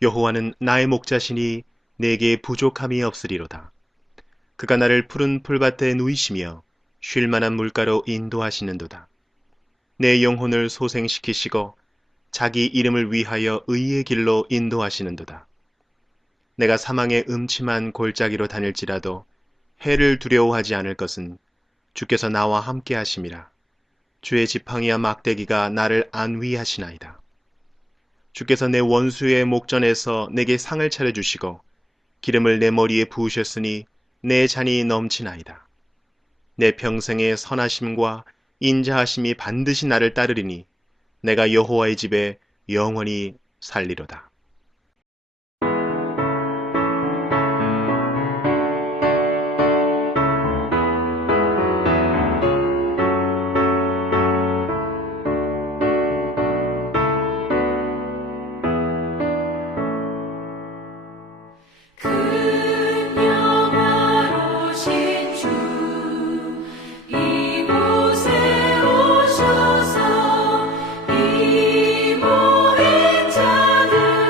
여호와는 나의 목자시니 내게 부족함이 없으리로다. 그가 나를 푸른 풀밭에 누이시며 쉴 만한 물가로 인도하시는도다. 내 영혼을 소생시키시고 자기 이름을 위하여 의의 길로 인도하시는도다. 내가 사망의 음침한 골짜기로 다닐지라도 해를 두려워하지 않을 것은 주께서 나와 함께 하심이라. 주의 지팡이와 막대기가 나를 안위하시나이다. 주께서 내 원수의 목전에서 내게 상을 차려주시고 기름을 내 머리에 부으셨으니 내 잔이 넘치나이다. 내 평생의 선하심과 인자하심이 반드시 나를 따르리니 내가 여호와의 집에 영원히 살리로다. 영화로우신 주 이곳에 오셔서 이 모인 자들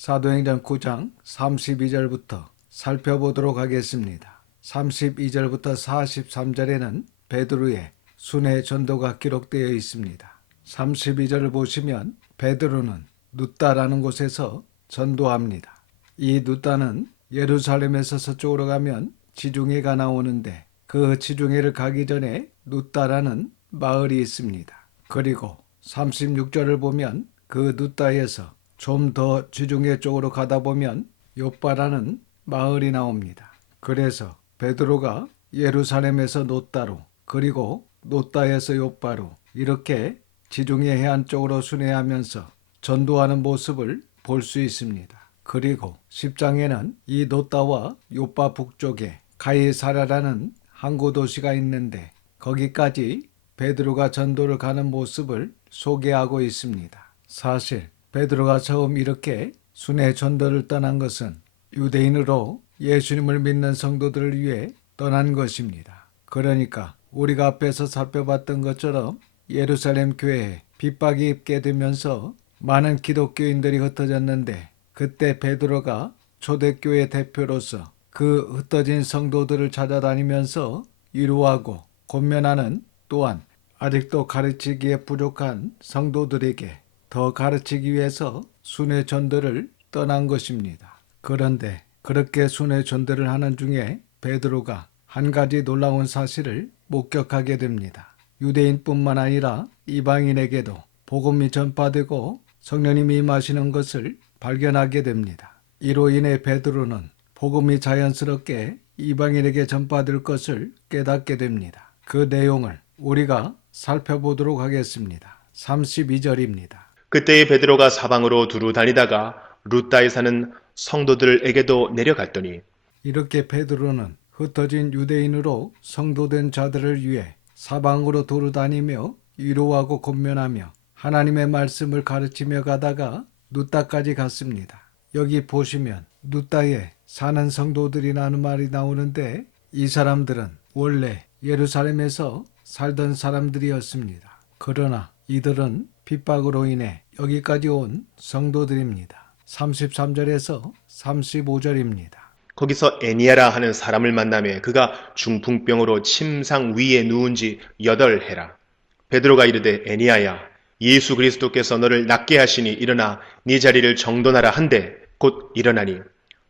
사도행전 9장 32절부터 살펴보도록 하겠습니다. 32절부터 43절에는 베드로의 순회 전도가 기록되어 있습니다. 32절을 보시면 베드로는 눕다라는 곳에서 전도합니다. 이 눕다는 예루살렘에서 서쪽으로 가면 지중해가 나오는데 그 지중해를 가기 전에 눕다라는 마을이 있습니다. 그리고 36절을 보면 그 눕다에서 좀 더 지중해 쪽으로 가다 보면 요빠라는 마을이 나옵니다. 그래서 베드로가 예루살렘에서 놋다로 그리고 놋다에서 요빠로 이렇게 지중해 해안 쪽으로 순회하면서 전도하는 모습을 볼 수 있습니다. 그리고 10장에는 이 놋다와 요빠 북쪽에 가이사랴라는 항구 도시가 있는데 거기까지 베드로가 전도를 가는 모습을 소개하고 있습니다. 사실 베드로가 처음 이렇게 순회 전도를 떠난 것은 유대인으로 예수님을 믿는 성도들을 위해 떠난 것입니다. 그러니까 우리가 앞에서 살펴봤던 것처럼 예루살렘 교회에 핍박이 입게 되면서 많은 기독교인들이 흩어졌는데 그때 베드로가 초대교회 대표로서 그 흩어진 성도들을 찾아다니면서 위로하고 권면하는, 또한 아직도 가르치기에 부족한 성도들에게 더 가르치기 위해서 순회 전도를 떠난 것입니다. 그런데 그렇게 순회 전도를 하는 중에 베드로가 한 가지 놀라운 사실을 목격하게 됩니다. 유대인뿐만 아니라 이방인에게도 복음이 전파되고 성령님이 임하시는 것을 발견하게 됩니다. 이로 인해 베드로는 복음이 자연스럽게 이방인에게 전파될 것을 깨닫게 됩니다. 그 내용을 우리가 살펴보도록 하겠습니다. 32절입니다. 그때의 베드로가 사방으로 두루 다니다가 룻다에 사는 성도들에게도 내려갔더니 이렇게 베드로는 흩어진 유대인으로 성도된 자들을 위해 사방으로 돌아다니며 위로하고 권면하며 하나님의 말씀을 가르치며 가다가 룻다까지 갔습니다. 여기 보시면 룻다에 사는 성도들이라는 말이 나오는데 이 사람들은 원래 예루살렘에서 살던 사람들이었습니다. 그러나 이들은 핍박으로 인해 여기까지 온 성도들입니다. 33절에서 35절입니다. 거기서 애니야라 하는 사람을 만나매 그가 중풍병으로 침상 위에 누운 지 8해라. 베드로가 이르되 애니야야 예수 그리스도께서 너를 낫게 하시니 일어나 네 자리를 정돈하라 한데 곧 일어나니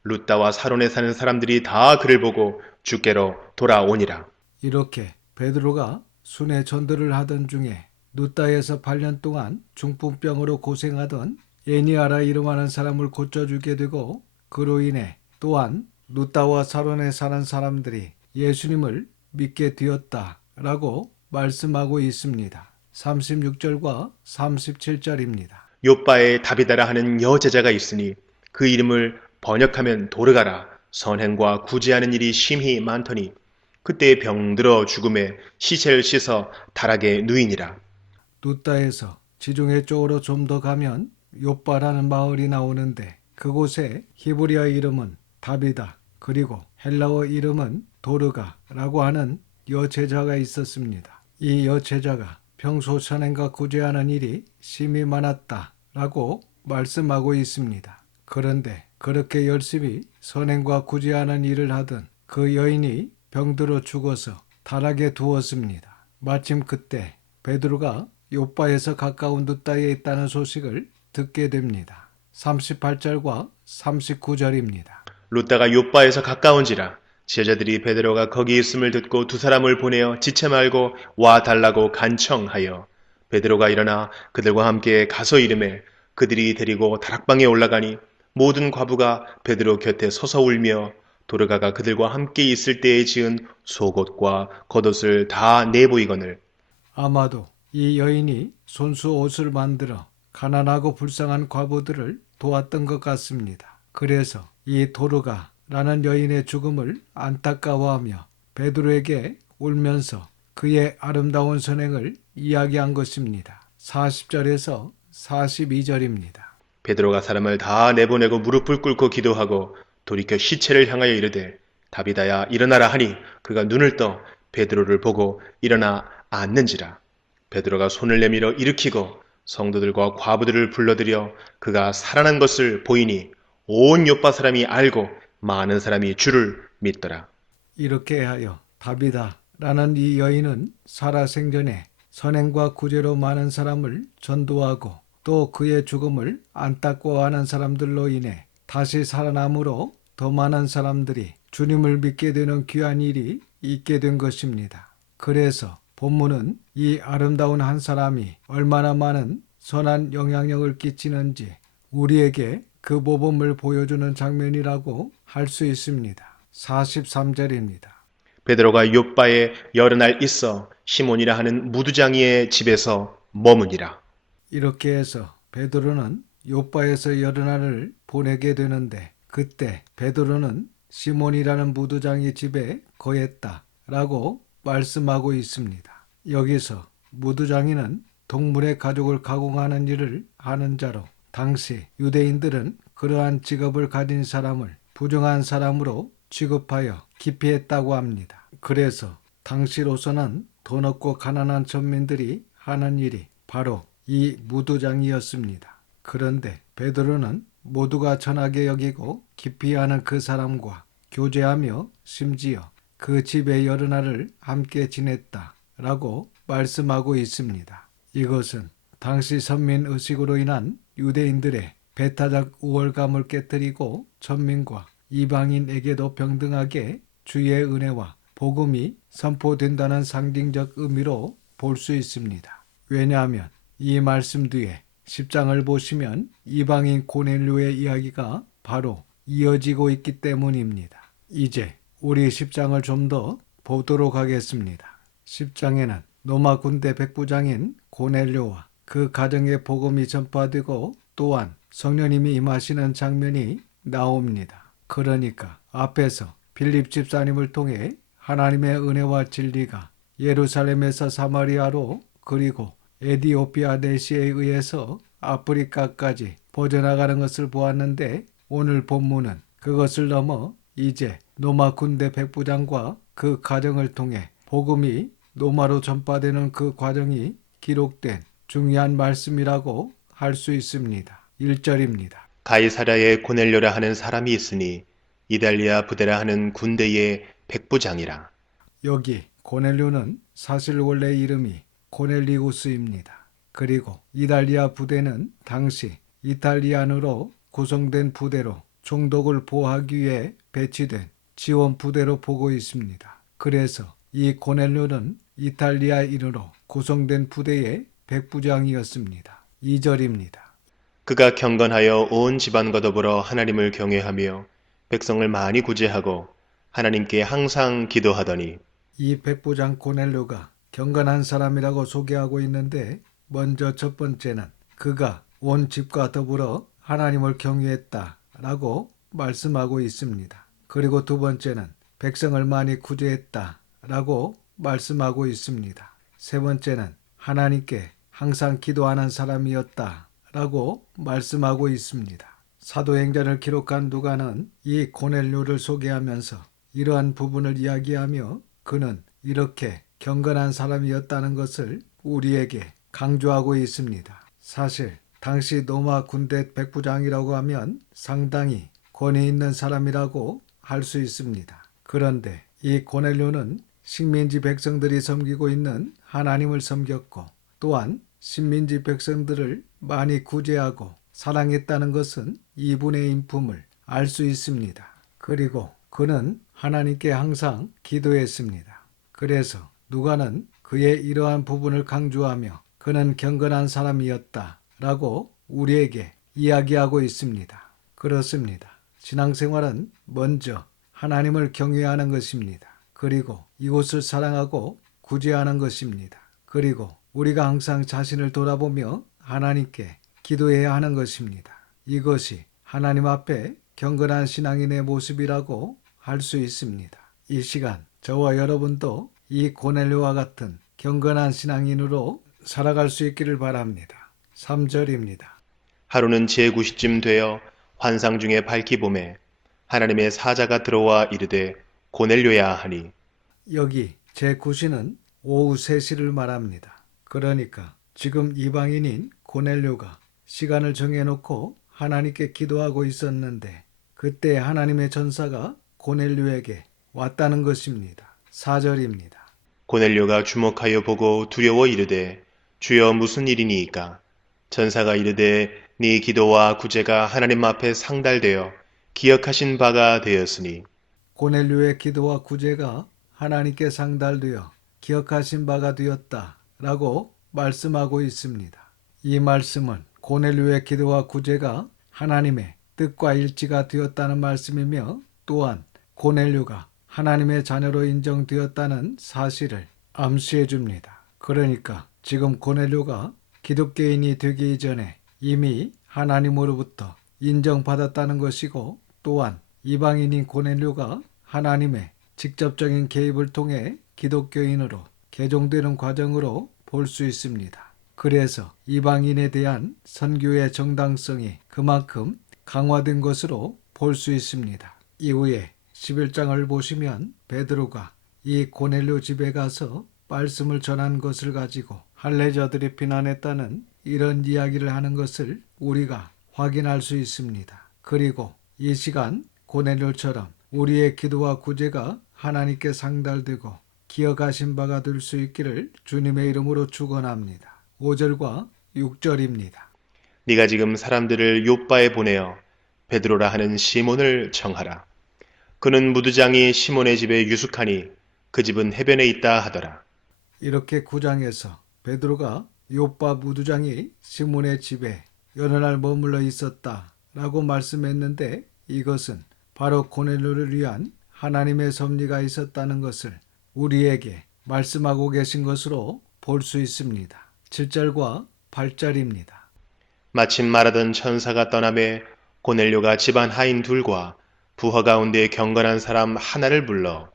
룻다와 사론에 사는 사람들이 다 그를 보고 주께로 돌아오니라. 이렇게 베드로가 순회 전도를 하던 중에 룻다에서 8년 동안 중풍병으로 고생하던 애니야라 이름하는 사람을 고쳐주게 되고 그로 인해 또한 룻다와 사론에 사는 사람들이 예수님을 믿게 되었다라고 말씀하고 있습니다. 36절과 37절입니다. 요빠에 다비다라 하는 여제자가 있으니 그 이름을 번역하면 도르가라. 선행과 구제하는 일이 심히 많더니 그때 병들어 죽음에 시체를 씻어 다락에 누이니라. 룻다에서 지중해 쪽으로 좀 더 가면 요빠라는 마을이 나오는데 그곳에 히브리어 이름은 다비다 그리고 헬라어 이름은 도르가라고 하는 여제자가 있었습니다. 이 여제자가 평소 선행과 구제하는 일이 심히 많았다라고 말씀하고 있습니다. 그런데 그렇게 열심히 선행과 구제하는 일을 하던 그 여인이 병들어 죽어서 다락에 두었습니다. 마침 그때 베드로가 요빠에서 가까운 룻다에 있다는 소식을 듣게 됩니다. 38절과 39절입니다. 룻다가 요빠에서 가까운지라 제자들이 베드로가 거기 있음을 듣고 두 사람을 보내어 지체 말고 와 달라고 간청하여 베드로가 일어나 그들과 함께 가서 이르매 그들이 데리고 다락방에 올라가니 모든 과부가 베드로 곁에 서서 울며 도르가가 그들과 함께 있을 때에 지은 속옷과 겉옷을 다 내보이거늘. 아마도 이 여인이 손수 옷을 만들어 가난하고 불쌍한 과부들을 도왔던 것 같습니다. 그래서 이 도르가라는 여인의 죽음을 안타까워하며 베드로에게 울면서 그의 아름다운 선행을 이야기한 것입니다. 40절에서 42절입니다. 베드로가 사람을 다 내보내고 무릎을 꿇고 기도하고 돌이켜 시체를 향하여 이르되 다비다야 일어나라 하니 그가 눈을 떠 베드로를 보고 일어나 앉는지라. 베드로가 손을 내밀어 일으키고 성도들과 과부들을 불러들여 그가 살아난 것을 보이니 온 요파 사람이 알고 많은 사람이 주를 믿더라. 이렇게 하여 다비다라는 이 여인은 살아 생전에 선행과 구제로 많은 사람을 전도하고 또 그의 죽음을 안타까워하는 사람들로 인해 다시 살아남으로 더 많은 사람들이 주님을 믿게 되는 귀한 일이 있게 된 것입니다. 그래서 본문은 이 아름다운 한 사람이 얼마나 많은 선한 영향력을 끼치는지 우리에게 그 모범을 보여주는 장면이라고 할 수 있습니다. 43절입니다. 베드로가 요바에 여러 날 있어 시몬이라 하는 무두장이의 집에서 머무니라. 이렇게 해서 베드로는 요바에서 여러 날을 보내게 되는데 그때 베드로는 시몬이라는 무두장이 집에 거했다라고 말씀하고 있습니다. 여기서 무두장이는 동물의 가죽을 가공하는 일을 하는 자로 당시 유대인들은 그러한 직업을 가진 사람을 부정한 사람으로 취급하여 기피했다고 합니다. 그래서 당시로서는 돈 없고 가난한 천민들이 하는 일이 바로 이 무두장이었습니다. 그런데 베드로는 모두가 천하게 여기고 기피하는 그 사람과 교제하며 심지어 그 집에 여러 날을 함께 지냈다라고 말씀하고 있습니다. 이것은 당시 선민의식으로 인한 유대인들의 배타적 우월감을 깨뜨리고 천민과 이방인에게도 병등하게 주의 은혜와 복음이 선포된다는 상징적 의미로 볼 수 있습니다. 왜냐하면 이 말씀 뒤에 10장을 보시면 이방인 고넬료의 이야기가 바로 이어지고 있기 때문입니다. 이제 우리 10장을 좀 더 보도록 하겠습니다. 10장에는 로마 군대 백부장인 고넬료와 그 가정의 복음이 전파되고 또한 성령님이 임하시는 장면이 나옵니다. 그러니까 앞에서 빌립 집사님을 통해 하나님의 은혜와 진리가 예루살렘에서 사마리아로 그리고 에디오피아 내시에 의해서 아프리카까지 퍼져나가는 것을 보았는데 오늘 본문은 그것을 넘어 이제 로마 군대 백부장과 그 가정을 통해 복음이 로마로 전파되는 그 과정이 기록된 중요한 말씀이라고 할 수 있습니다. 1절입니다. 가이사랴에 고넬료라 하는 사람이 있으니 이달리아 부대라 하는 군대의 백부장이라. 여기 고넬료는 사실 원래 이름이 고넬리우스입니다. 그리고 이달리아 부대는 당시 이탈리안으로 구성된 부대로 총독을 보호하기 위해 배치된 지원 부대로 보고 있습니다. 그래서 이 고넬료는 이탈리아인으로 구성된 부대의 백부장이었습니다. 2절입니다. 그가 경건하여 온 집안과 더불어 하나님을 경외하며 백성을 많이 구제하고 하나님께 항상 기도하더니. 이 백부장 고넬료가 경건한 사람이라고 소개하고 있는데 먼저 첫 번째는 그가 온 집과 더불어 하나님을 경외했다라고 말씀하고 있습니다. 그리고 두 번째는 백성을 많이 구제했다라고 말씀하고 있습니다. 세 번째는 하나님께 항상 기도하는 사람이었다라고 말씀하고 있습니다. 사도행전을 기록한 누가는 이 고넬료를 소개하면서 이러한 부분을 이야기하며 그는 이렇게 경건한 사람이었다는 것을 우리에게 강조하고 있습니다. 사실 당시 로마 군대 백부장이라고 하면 상당히 권위 있는 사람이라고 할 수 있습니다. 그런데 이 고넬료는 식민지 백성들이 섬기고 있는 하나님을 섬겼고 또한 식민지 백성들을 많이 구제하고 사랑했다는 것은 이분의 인품을 알 수 있습니다. 그리고 그는 하나님께 항상 기도했습니다. 그래서 누가는 그의 이러한 부분을 강조하며 그는 경건한 사람이었다라고 우리에게 이야기하고 있습니다. 그렇습니다. 신앙생활은 먼저 하나님을 경외하는 것입니다. 그리고 이곳을 사랑하고 구제하는 것입니다. 그리고 우리가 항상 자신을 돌아보며 하나님께 기도해야 하는 것입니다. 이것이 하나님 앞에 경건한 신앙인의 모습이라고 할 수 있습니다. 이 시간 저와 여러분도 이 고넬료와 같은 경건한 신앙인으로 살아갈 수 있기를 바랍니다. 3절입니다. 하루는 제9시쯤 되어 환상 중에 밝히 보매 하나님의 사자가 들어와 이르되 고넬료야 하니. 여기 제9시는 오후 3시를 말합니다. 그러니까 지금 이방인인 고넬료가 시간을 정해놓고 하나님께 기도하고 있었는데 그때 하나님의 전사가 고넬료에게 왔다는 것입니다. 4절입니다. 고넬료가 주목하여 보고 두려워 이르되 주여 무슨 일이니이까? 전사가 이르되 네 기도와 구제가 하나님 앞에 상달되어 기억하신 바가 되었으니 고넬료의 기도와 구제가 하나님께 상달되어 기억하신 바가 되었다라고 말씀하고 있습니다. 이 말씀은 고넬료의 기도와 구제가 하나님의 뜻과 일치가 되었다는 말씀이며 또한 고넬료가 하나님의 자녀로 인정되었다는 사실을 암시해 줍니다. 그러니까 지금 고넬료가 기독교인이 되기 이전에 이미 하나님으로부터 인정받았다는 것이고 또한 이방인인 고넬료가 하나님의 직접적인 개입을 통해 기독교인으로 개종되는 과정으로 볼 수 있습니다. 그래서 이방인에 대한 선교의 정당성이 그만큼 강화된 것으로 볼 수 있습니다. 이후에 11장을 보시면 베드로가 이 고넬료 집에 가서 말씀을 전한 것을 가지고 할례자들이 비난했다는 이런 이야기를 하는 것을 우리가 확인할 수 있습니다. 그리고 이 시간 고넬료처럼 우리의 기도와 구제가 하나님께 상달되고 기억하신 바가 될 수 있기를 주님의 이름으로 축원합니다. 5절과 6절입니다. 네가 지금 사람들을 욥바에 보내어 베드로라 하는 시몬을 청하라. 그는 무두장이 시몬의 집에 유숙하니 그 집은 해변에 있다 하더라. 이렇게 9장에서 베드로가 욥바 무두장이 시몬의 집에 여러 날 머물러 있었다라고 말씀했는데 이것은 바로 고넬료를 위한 하나님의 섭리가 있었다는 것을 우리에게 말씀하고 계신 것으로 볼 수 있습니다. 7절과 8절입니다. 마침 말하던 천사가 떠나매 고넬료가 집안 하인 둘과 부하 가운데 경건한 사람 하나를 불러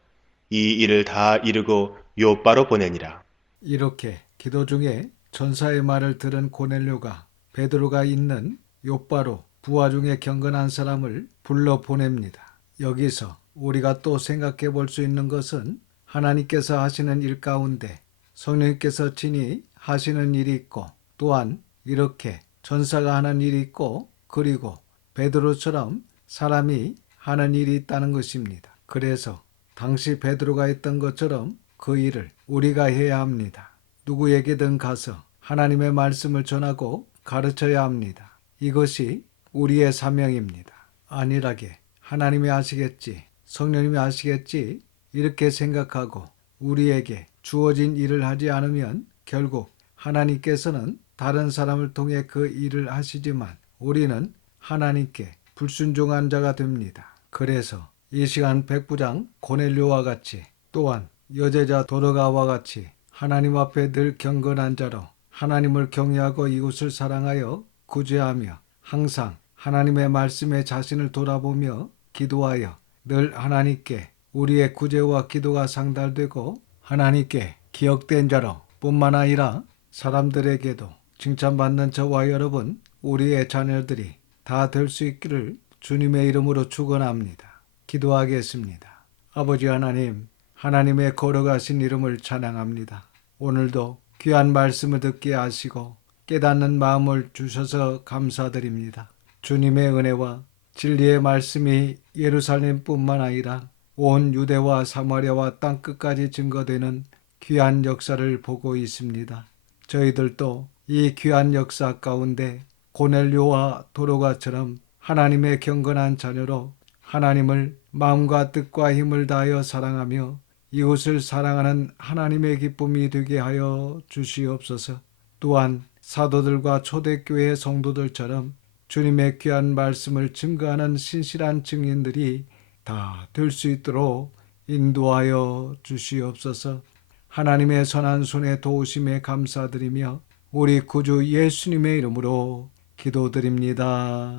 이 일을 다 이루고 욥바로 보내니라. 이렇게 기도 중에 천사의 말을 들은 고넬료가 베드로가 있는 욥바로 부하 중에 경건한 사람을 불러 보냅니다. 여기서 우리가 또 생각해 볼 수 있는 것은 하나님께서 하시는 일 가운데 성령님께서 친히 하시는 일이 있고 또한 이렇게 천사가 하는 일이 있고 그리고 베드로처럼 사람이 하는 일이 있다는 것입니다. 그래서 당시 베드로가 했던 것처럼 그 일을 우리가 해야 합니다. 누구에게든 가서 하나님의 말씀을 전하고 가르쳐야 합니다. 이것이 우리의 사명입니다. 안일하게 하나님이 하시겠지, 성령님이 하시겠지 이렇게 생각하고 우리에게 주어진 일을 하지 않으면 결국 하나님께서는 다른 사람을 통해 그 일을 하시지만 우리는 하나님께 불순종한 자가 됩니다. 그래서 이 시간 백부장 고넬료와 같이 또한 여제자 도로가와 같이 하나님 앞에 늘 경건한 자로 하나님을 경외하고 이웃을 사랑하여 구제하며 항상 하나님의 말씀에 자신을 돌아보며 기도하여 늘 하나님께 우리의 구제와 기도가 상달되고 하나님께 기억된 자로 뿐만 아니라 사람들에게도 칭찬받는 저와 여러분 우리의 자녀들이 다 될 수 있기를 주님의 이름으로 축원합니다. 기도하겠습니다. 아버지 하나님, 하나님의 거룩하신 이름을 찬양합니다. 오늘도 귀한 말씀을 듣게 하시고 깨닫는 마음을 주셔서 감사드립니다. 주님의 은혜와 진리의 말씀이 예루살렘뿐만 아니라 온 유대와 사마리아와 땅끝까지 증거되는 귀한 역사를 보고 있습니다. 저희들도 이 귀한 역사 가운데 고넬료와 도로가처럼 하나님의 경건한 자녀로 하나님을 마음과 뜻과 힘을 다하여 사랑하며 이웃을 사랑하는 하나님의 기쁨이 되게 하여 주시옵소서. 또한 사도들과 초대교회 성도들처럼 주님의 귀한 말씀을 증거하는 신실한 증인들이 다 될 수 있도록 인도하여 주시옵소서. 하나님의 선한 손에 도우심에 감사드리며 우리 구주 예수님의 이름으로 기도드립니다.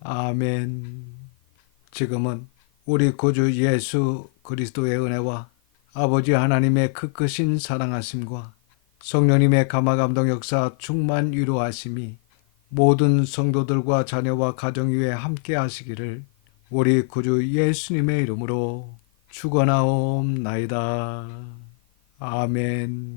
아멘. 지금은 우리 구주 예수 그리스도의 은혜와 아버지 하나님의 크크신 사랑하심과 성령님의 감화감동 역사 충만 위로하심이 모든 성도들과 자녀와 가정 위에 함께 하시기를 우리 구주 예수님의 이름으로 축원하옵나이다. 아멘.